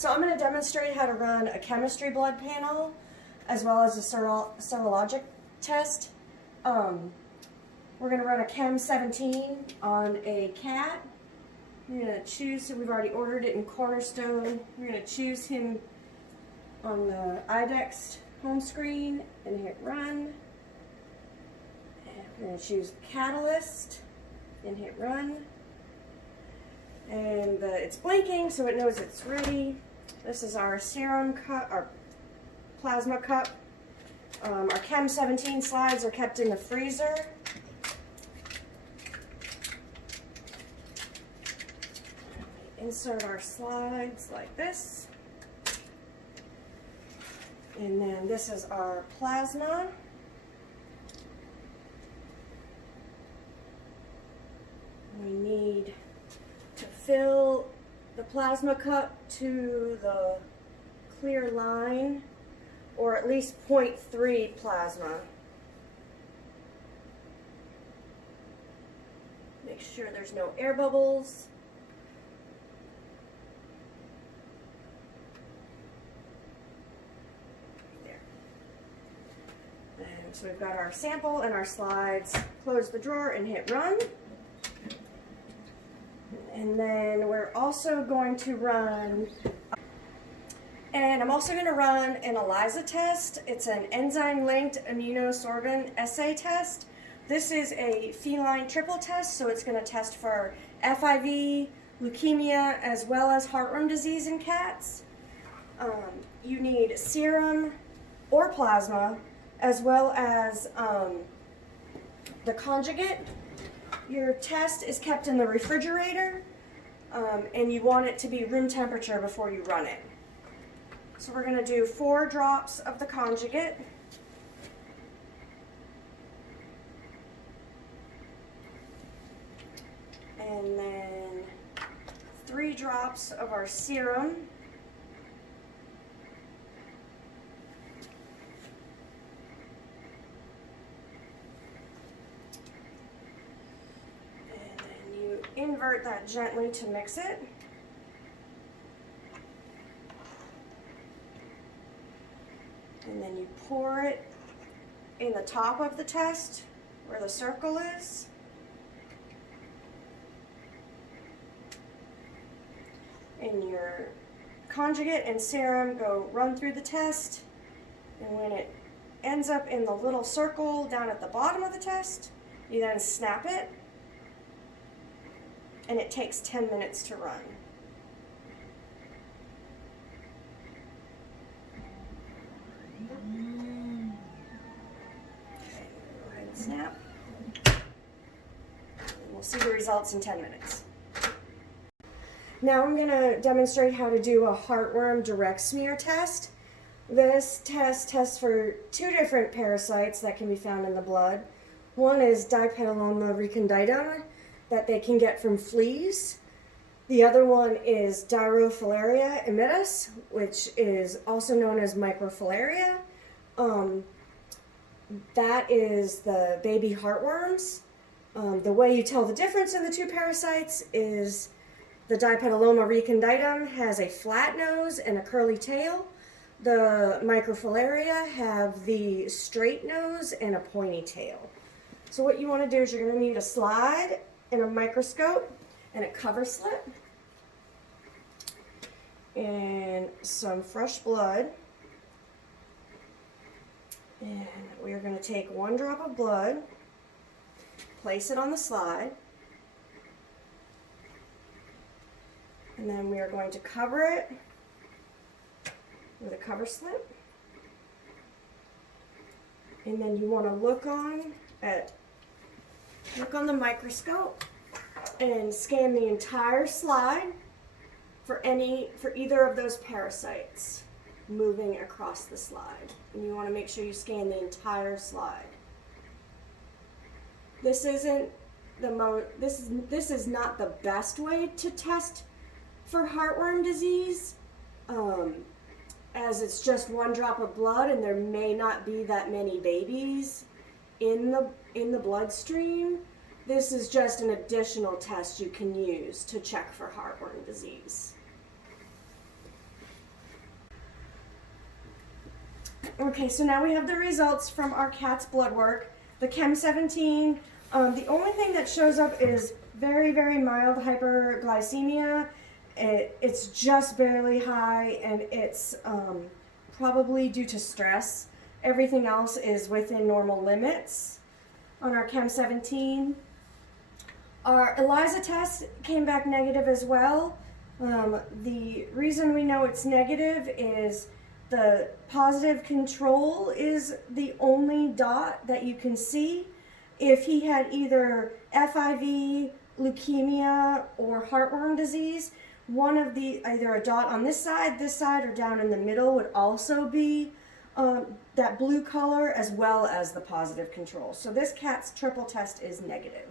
So I'm going to demonstrate how to run a chemistry blood panel as well as a serologic test. We're going to run a Chem 17 on a cat. We're going to choose, we've already ordered it in Cornerstone. We're going to choose him on the IDEX home screen and hit run. And we're going to choose catalyst and hit run. And it's blinking so it knows it's ready. This is our serum cup, our plasma cup. Our Chem 17 slides are kept in the freezer. Insert our slides like this. And then this is our plasma. We need to fill the plasma cup to the clear line, or at least 0.3 plasma. Make sure there's no air bubbles. There. And so we've got our sample and our slides. Close the drawer and hit run. And then we're also going to run, and I'm also going to run an ELISA test. It's an enzyme-linked immunosorbent assay test. This is a feline triple test, so it's going to test for FIV, leukemia, as well as heartworm disease in cats. You need serum or plasma, as well as the conjugate. Your test is kept in the refrigerator, and you want it to be room temperature before you run it. So we're going to do 4 drops of the conjugate. And then 3 drops of our serum. Invert that gently to mix it. And then you pour it in the top of the test where the circle is. And your conjugate and serum run through the test. And when it ends up in the little circle down at the bottom of the test, you then snap it. And it takes 10 minutes to run. Okay, go ahead and snap. And we'll see the results in 10 minutes. Now I'm going to demonstrate how to do a heartworm direct smear test. This test tests for 2 different parasites that can be found in the blood. One is dipetyloma recondita, that they can get from fleas. The other one is Dirofilaria immitis, which is also known as microfilaria. That is the baby heartworms. The way you tell the difference in the 2 parasites is the Dipetyloma recondita has a flat nose and a curly tail. The microfilaria have the straight nose and a pointy tail. So what you want to do is you're going to need a slide and a microscope and a cover slip and some fresh blood, and we are going to take 1 drop of blood, place it on the slide, and then we are going to cover it with a cover slip, and then you want to look on the microscope and scan the entire slide for either of those parasites moving across the slide. And you want to make sure you scan the entire slide. This isn't this is not the best way to test for heartworm disease, as it's just 1 drop of blood and there may not be that many babies in the bloodstream. This is just an additional test you can use to check for heartworm disease. Okay, so now we have the results from our cat's blood work. The Chem 17, the only thing that shows up is very, very mild hyperglycemia. It's just barely high, and it's probably due to stress. Everything else is within normal limits on our Chem 17. Our ELISA test came back negative as well. The reason we know it's negative is the positive control is the only dot that you can see. If he had either FIV, leukemia, or heartworm disease, one of the, either a dot on this side, or down in the middle would also be that blue color, as well as the positive control. So this cat's triple test is negative.